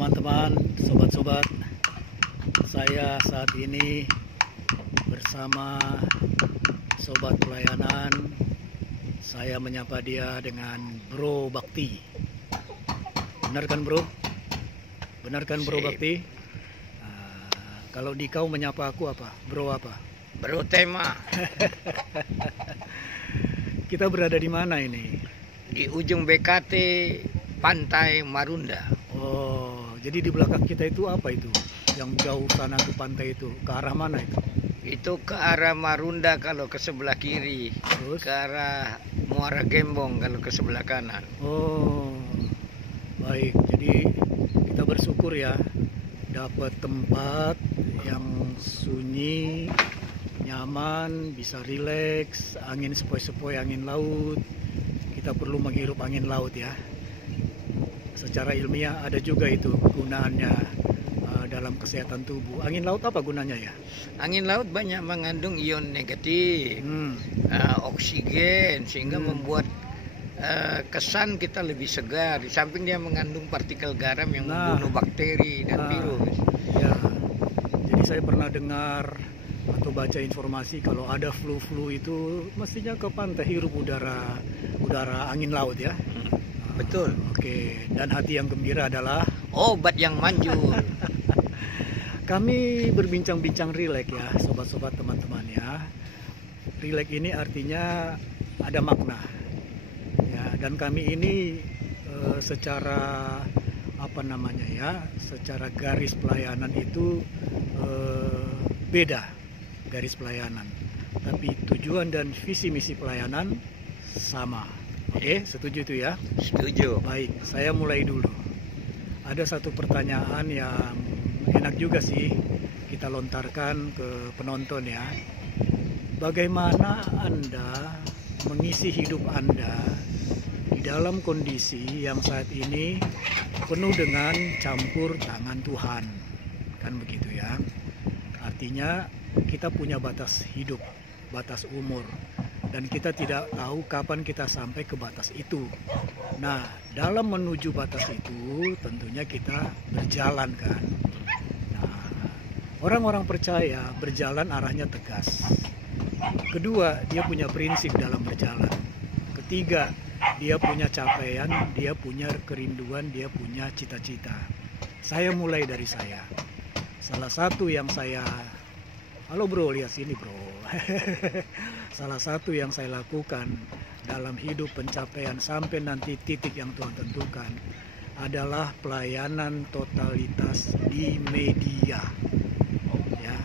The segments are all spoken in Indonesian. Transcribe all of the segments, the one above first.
Teman-teman, sobat-sobat, saya saat ini bersama sobat pelayanan. Saya menyapa dia dengan Bro Bakti. Benar kan bro? Benar kan Bro Bakti? Kalau di kau menyapa aku apa? Bro apa? Bro Tema. Kita berada di mana ini? Di ujung BKT Pantai Marunda. Oh, jadi di belakang kita itu apa itu? Yang jauh sana ke pantai itu, ke arah mana itu? Itu ke arah Marunda kalau ke sebelah kiri. Terus? Ke arah Muara Gembong kalau ke sebelah kanan. Oh, baik. Jadi kita bersyukur ya dapat tempat yang sunyi, nyaman, bisa rileks, angin sepoi-sepoi, angin laut. Kita perlu menghirup angin laut ya. Secara ilmiah ada juga itu gunaannya dalam kesehatan tubuh. Angin laut apa gunanya ya? Angin laut banyak mengandung ion negatif, oksigen, sehingga membuat kesan kita lebih segar. Di samping dia mengandung partikel garam yang membunuh bakteri dan virus. Ya, jadi saya pernah dengar atau baca informasi kalau ada flu-flu itu mestinya ke pantai hirup udara angin laut ya. Betul. Oke, dan hati yang gembira adalah obat yang manjur. Kami berbincang-bincang rileks ya, sobat-sobat teman-teman ya. Rileks ini artinya ada makna. Ya, dan kami ini secara apa namanya ya, secara garis pelayanan itu beda garis pelayanan. Tapi tujuan dan visi misi pelayanan sama. Oke, setuju itu ya? Setuju. Baik, saya mulai dulu. Ada satu pertanyaan yang enak juga sih kita lontarkan ke penonton ya. Bagaimana Anda mengisi hidup Anda di dalam kondisi yang saat ini penuh dengan campur tangan Tuhan? Kan begitu ya. Artinya kita punya batas hidup, batas umur. Dan kita tidak tahu kapan kita sampai ke batas itu. Nah, dalam menuju batas itu tentunya kita berjalan kan. Nah, orang-orang percaya berjalan arahnya tegas. Kedua, dia punya prinsip dalam berjalan. Ketiga, dia punya capaian, dia punya kerinduan, dia punya cita-cita. Saya mulai dari saya. Salah satu yang saya... Halo bro, lihat sini bro. Salah satu yang saya lakukan dalam hidup pencapaian sampai nanti titik yang Tuhan tentukan adalah pelayanan totalitas di media. Ya,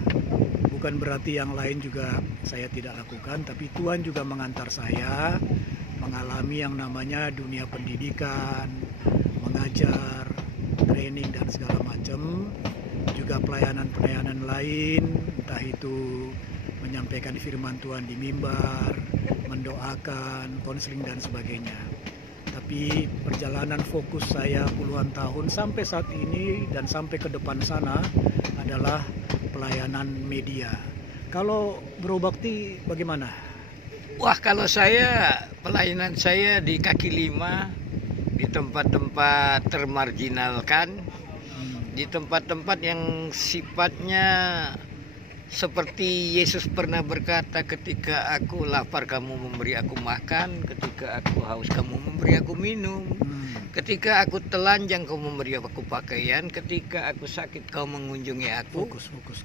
bukan berarti yang lain juga saya tidak lakukan, tapi Tuhan juga mengantar saya mengalami yang namanya dunia pendidikan, mengajar, training dan segala macam. Juga pelayanan-pelayanan lain, entah itu menyampaikan firman Tuhan di mimbar, mendoakan, konseling dan sebagainya. Tapi perjalanan fokus saya puluhan tahun sampai saat ini dan sampai ke depan sana adalah pelayanan media. Kalau Bro Bakti bagaimana? Wah, kalau saya, pelayanan saya di kaki lima, di tempat-tempat termarginalkan, di tempat-tempat yang sifatnya seperti Yesus pernah berkata, ketika aku lapar kamu memberi aku makan, ketika aku haus kamu memberi aku minum, ketika aku telanjang kau memberi aku pakaian, ketika aku sakit kau mengunjungi aku, Fokus.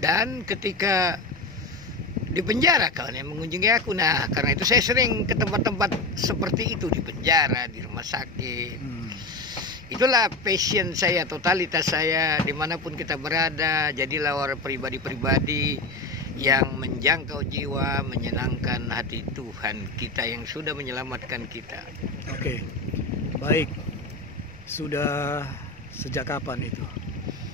dan ketika di penjara kau yang mengunjungi aku. Nah, karena itu saya sering ke tempat-tempat seperti itu, di penjara, di rumah sakit. Itulah passion saya, totalitas saya, dimanapun kita berada. Jadilah orang pribadi-pribadi yang menjangkau jiwa, menyenangkan hati Tuhan kita yang sudah menyelamatkan kita. Oke, baik. Sudah sejak kapan itu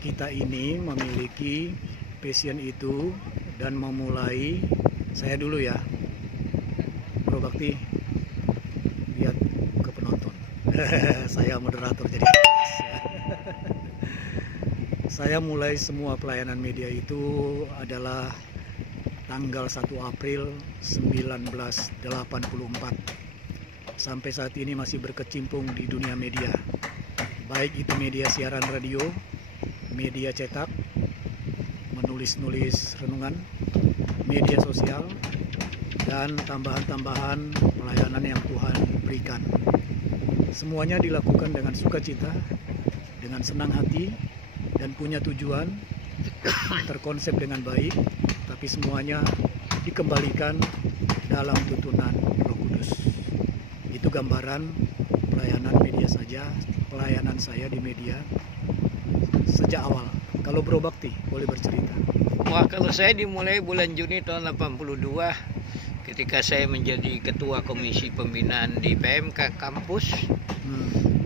kita ini memiliki passion itu dan memulai? Saya dulu ya, Bro Bakti, lihat ke penonton. Saya moderator jadi saya mulai semua pelayanan media itu adalah tanggal 1 April 1984. Sampai saat ini masih berkecimpung di dunia media. baik itu media siaran radio, media cetak, menulis-nulis renungan, media sosial, dan tambahan-tambahan pelayanan yang Tuhan berikan. Semuanya dilakukan dengan sukacita, dengan senang hati, dan punya tujuan, terkonsep dengan baik, tapi semuanya dikembalikan dalam tuntunan Roh Kudus. Itu gambaran pelayanan media saja, pelayanan saya di media sejak awal. Kalau Bro Bakti boleh bercerita. Wah, kalau saya dimulai bulan Juni tahun 82 ketika saya menjadi ketua komisi pembinaan di PMK kampus.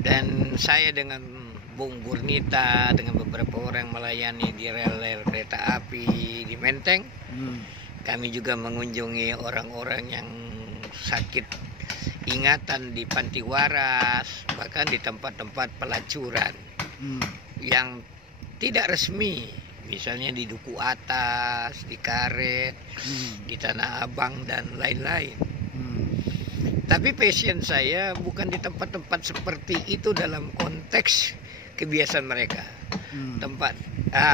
Dan saya dengan Bung Gurnita dengan beberapa orang melayani di rel kereta api di Menteng. Kami juga mengunjungi orang-orang yang sakit ingatan di panti waras, bahkan di tempat-tempat pelacuran yang tidak resmi, misalnya di Duku Atas, di Karet, di Tanah Abang, dan lain-lain. Tapi passion saya bukan di tempat-tempat seperti itu dalam konteks kebiasaan mereka.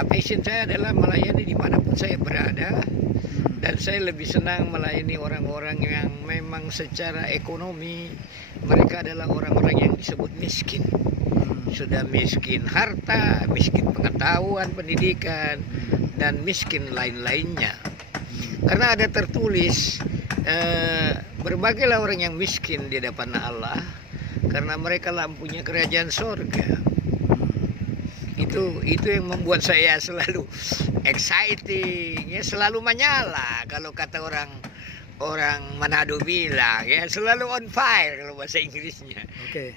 Passion saya adalah melayani dimanapun saya berada, dan saya lebih senang melayani orang-orang yang memang secara ekonomi mereka adalah orang-orang yang disebut miskin. Sudah miskin harta, miskin pengetahuan, pendidikan, dan miskin lain-lainnya. Karena ada tertulis, berbagailah orang yang miskin di hadapan Allah, karena mereka lampunya kerajaan sorga. Itu yang membuat saya selalu exciting, ya, selalu menyala. Kalau kata orang Manado bilang, ya, selalu on fire kalau bahasa Inggrisnya. Oke.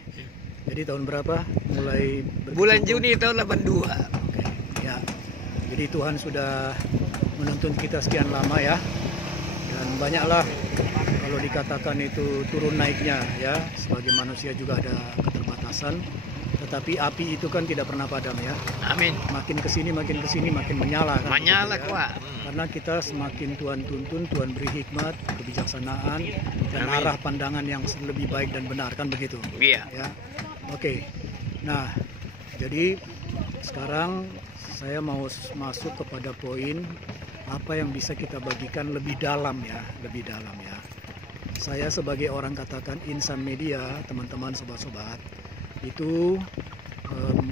Jadi tahun berapa mulai? Bulan Juni tahun 82. Oke. Ya. Jadi Tuhan sudah menuntun kita sekian lama, ya. Dan banyaklah kalau dikatakan itu turun naiknya, ya. Sebagai manusia juga ada keterbatasan. Tetapi api itu kan tidak pernah padam, ya. Amin. Makin kesini makin menyala kan. Menyala, gitu, ya. Karena kita semakin Tuhan tuntun, Tuhan beri hikmat, kebijaksanaan, dan Amin. arah pandangan yang lebih baik dan benar, kan begitu. Iya. Ya. Oke. Nah, jadi sekarang saya mau masuk kepada poin apa yang bisa kita bagikan lebih dalam, ya, lebih dalam, ya. Saya sebagai orang katakan insan media, teman-teman, sobat-sobat, itu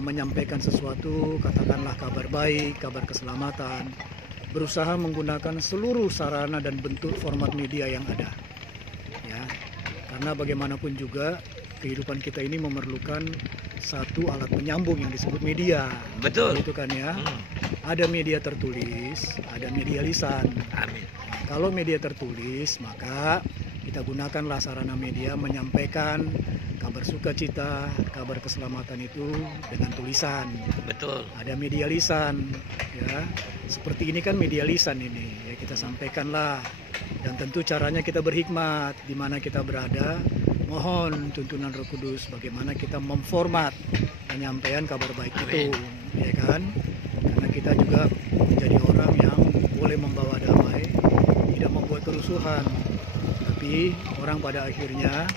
menyampaikan sesuatu, katakanlah kabar baik, kabar keselamatan, berusaha menggunakan seluruh sarana dan bentuk format media yang ada, ya. Karena bagaimanapun juga kehidupan kita ini memerlukan satu alat penyambung yang disebut media. Betul. Itu kan, ya. Ada media tertulis, ada media lisan. Amin. Kalau media tertulis, maka kita gunakanlah sarana media menyampaikan kabar sukacita, kabar keselamatan itu dengan tulisan. Betul. Ada media lisan, ya. Seperti ini kan media lisan ini, ya, kita sampaikanlah. Dan tentu caranya kita berhikmat di mana kita berada. Mohon tuntunan Roh Kudus bagaimana kita memformat penyampaian kabar baik itu, ya kan? Karena kita juga menjadi orang yang boleh membawa damai, tidak membuat kerusuhan. Tapi orang pada akhirnya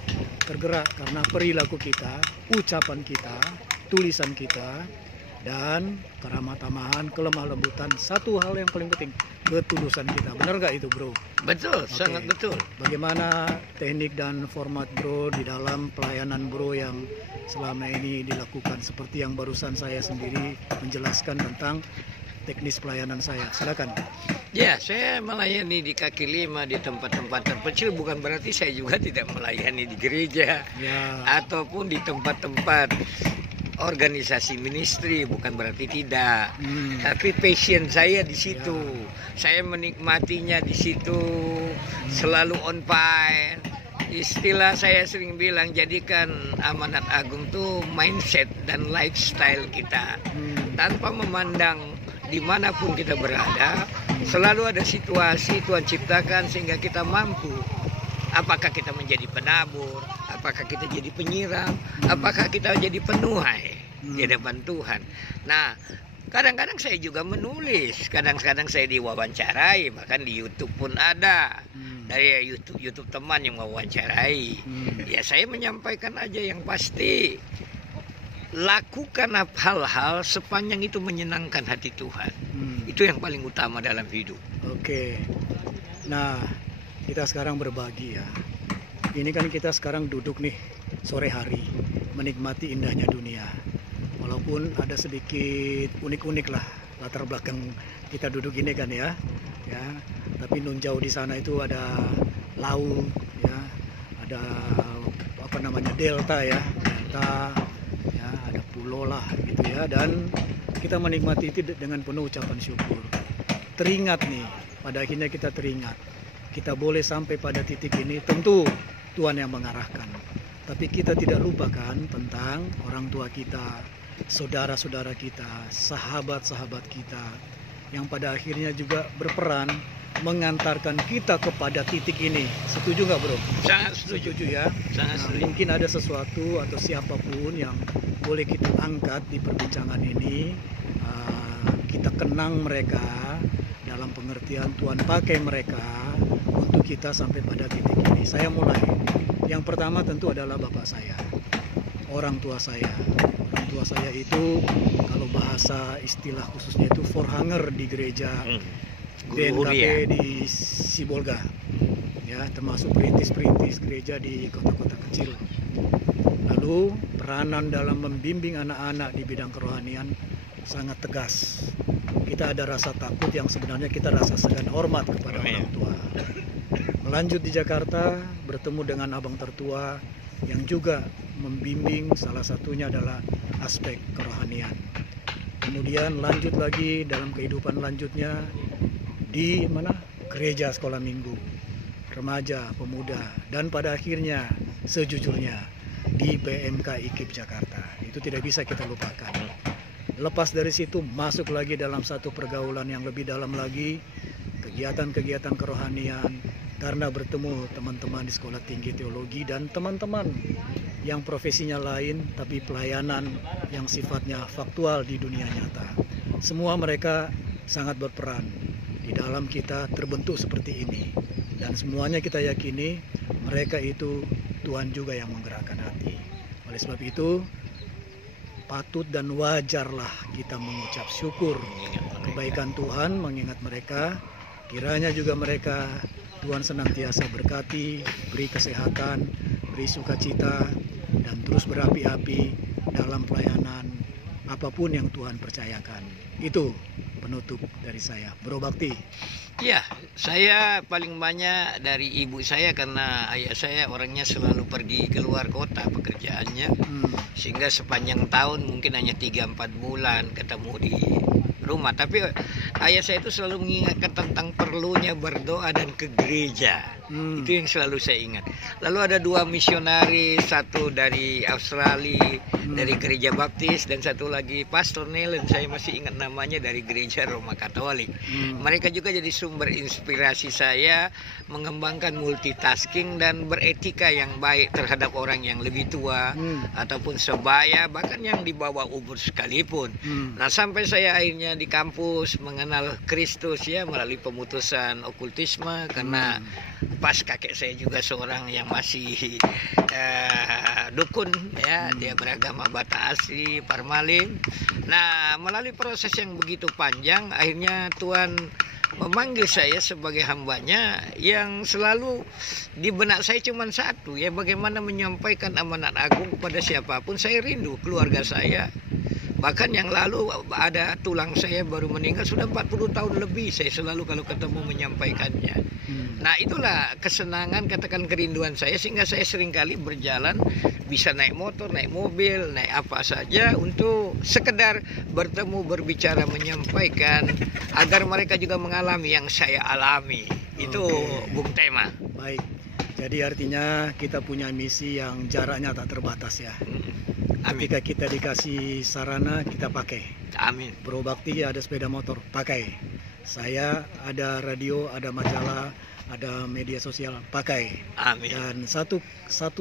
tergerak karena perilaku kita, ucapan kita, tulisan kita, dan keramah tamahan, kelemah lembutan. Satu hal yang paling penting, ketulusan kita. Benar gak itu, Bro? Betul, Oke. sangat betul. Bagaimana teknik dan format Bro di dalam pelayanan Bro yang selama ini dilakukan, seperti yang barusan saya sendiri menjelaskan tentang teknis pelayanan saya. Silakan. Ya, saya melayani di kaki lima, di tempat-tempat terpencil, bukan berarti saya juga tidak melayani di gereja, Ya. ataupun di tempat-tempat organisasi ministry, bukan berarti tidak. Tapi passion saya di situ. Saya menikmatinya di situ, selalu on fire. Istilah saya sering bilang, jadikan amanat agung tuh mindset dan lifestyle kita. Tanpa memandang dimanapun kita berada, selalu ada situasi Tuhan ciptakan sehingga kita mampu. Apakah kita menjadi penabur, apakah kita jadi penyiram, apakah kita jadi penuhai di hadapan Tuhan. Nah, kadang-kadang saya juga menulis, kadang-kadang saya diwawancarai, bahkan di YouTube pun ada. Dari YouTube teman yang mewawancarai. Ya, saya menyampaikan aja yang pasti. lakukan hal-hal sepanjang itu menyenangkan hati Tuhan. Itu yang paling utama dalam hidup. Oke. Nah, kita sekarang berbagi ya. Ini kan kita sekarang duduk nih sore hari menikmati indahnya dunia. Walaupun ada sedikit unik-unik lah latar belakang kita duduk ini kan ya. Ya, tapi nun jauh di sana itu ada laut ya, ada apa namanya delta ya, delta ya, ada pulau lah gitu ya, dan kita menikmati itu dengan penuh ucapan syukur. Teringat nih, pada akhirnya kita teringat, kita boleh sampai pada titik ini tentu Tuhan yang mengarahkan. Tapi kita tidak lupakan tentang orang tua kita, saudara-saudara kita, sahabat-sahabat kita, yang pada akhirnya juga berperan mengantarkan kita kepada titik ini. Setuju nggak bro? Sangat setuju. Setuju ya. Sangat setuju. Mungkin ada sesuatu atau siapapun yang boleh kita angkat di perbincangan ini. Kita kenang mereka dalam pengertian Tuhan pakai mereka untuk kita sampai pada titik ini. Saya mulai. Yang pertama tentu adalah bapak saya, orang tua saya. Orang tua saya itu kalau bahasa istilah khususnya itu forhanger di gereja BNKP di Sibolga, ya, termasuk perintis-perintis gereja di kota-kota kecil. Lalu peranan dalam membimbing anak-anak di bidang kerohanian sangat tegas. Kita ada rasa takut yang sebenarnya kita rasa segan hormat kepada orang tua. Melanjut di Jakarta, bertemu dengan abang tertua yang juga membimbing, salah satunya adalah aspek kerohanian. Kemudian lanjut lagi dalam kehidupan lanjutnya di mana? Gereja sekolah minggu, remaja, pemuda, dan pada akhirnya sejujurnya di PMK IKIP Jakarta. Itu tidak bisa kita lupakan. Lepas dari situ masuk lagi dalam satu pergaulan yang lebih dalam lagi, kegiatan-kegiatan kerohanian, karena bertemu teman-teman di sekolah tinggi teologi dan teman-teman yang profesinya lain tapi pelayanan yang sifatnya faktual di dunia nyata. Semua mereka sangat berperan di dalam kita terbentuk seperti ini, dan semuanya kita yakini mereka itu Tuhan juga yang menggerakkan hati. Oleh sebab itu patut dan wajarlah kita mengucap syukur kebaikan Tuhan, mengingat mereka. Kiranya juga mereka Tuhan senantiasa berkati, beri kesehatan, beri sukacita, dan terus berapi-api dalam pelayanan apapun yang Tuhan percayakan. Itu penutup dari saya. Bro Bakti. Ya, saya paling banyak dari ibu saya karena ayah saya orangnya selalu pergi keluar kota pekerjaannya. Sehingga sepanjang tahun mungkin hanya 3-4 bulan ketemu di rumah. Tapi ayah saya itu selalu mengingatkan tentang perlunya berdoa dan ke gereja. Itu yang selalu saya ingat. Lalu ada 2 misionaris, satu dari Australia, dari gereja Baptis, dan satu lagi Pastor Nelen, saya masih ingat namanya, dari gereja Roma Katolik. Mereka juga jadi sumber inspirasi saya mengembangkan multitasking dan beretika yang baik terhadap orang yang lebih tua ataupun sebaya, bahkan yang di bawah umur sekalipun. Nah, sampai saya akhirnya di kampus mengenal Kristus ya melalui pemutusan okultisme, karena pas kakek saya juga seorang yang masih dukun ya, dia beragama Batak asli Parmalin. Nah, melalui proses yang begitu panjang akhirnya Tuhan memanggil saya sebagai hambanya, yang selalu di benak saya cuma satu ya, bagaimana menyampaikan amanat agung kepada siapapun. Saya rindu keluarga saya. Bahkan yang lalu ada tulang saya baru meninggal, sudah 40 tahun lebih saya selalu kalau ketemu menyampaikannya. Nah, itulah kesenangan, katakan kerinduan saya, sehingga saya seringkali berjalan, bisa naik motor, naik mobil, naik apa saja untuk sekedar bertemu, berbicara, menyampaikan agar mereka juga mengalami yang saya alami. Itu Bung Tema. Baik. Jadi artinya kita punya misi yang jaraknya tak terbatas ya. Ketika kita dikasih sarana, kita pakai. Amin. Bro Bakti ada sepeda motor, pakai. Saya ada radio, ada majalah, ada media sosial, pakai. Amin. Dan satu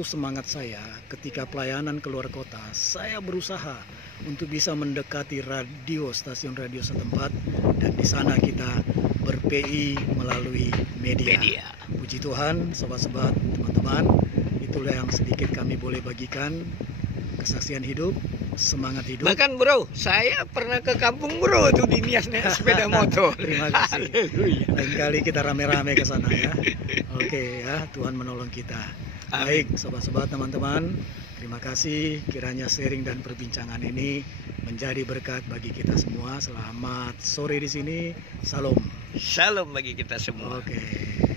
semangat saya ketika pelayanan keluar kota, saya berusaha untuk bisa mendekati radio, stasiun radio setempat, dan di sana kita ber-PI melalui media. Puji Tuhan, sobat-sobat, teman-teman, itulah yang sedikit kami boleh bagikan, kesaksian hidup semangat hidup. Bahkan bro, saya pernah ke kampung bro tuh di Nias naik sepeda motor. Terima kasih. Haleluya. Lain kali kita rame-rame ke sana ya. Oke ya, Tuhan menolong kita. Amin. Baik, sobat-sobat teman-teman, terima kasih kiranya sharing dan perbincangan ini menjadi berkat bagi kita semua. Selamat sore di sini. Salam. Salam bagi kita semua. Oke.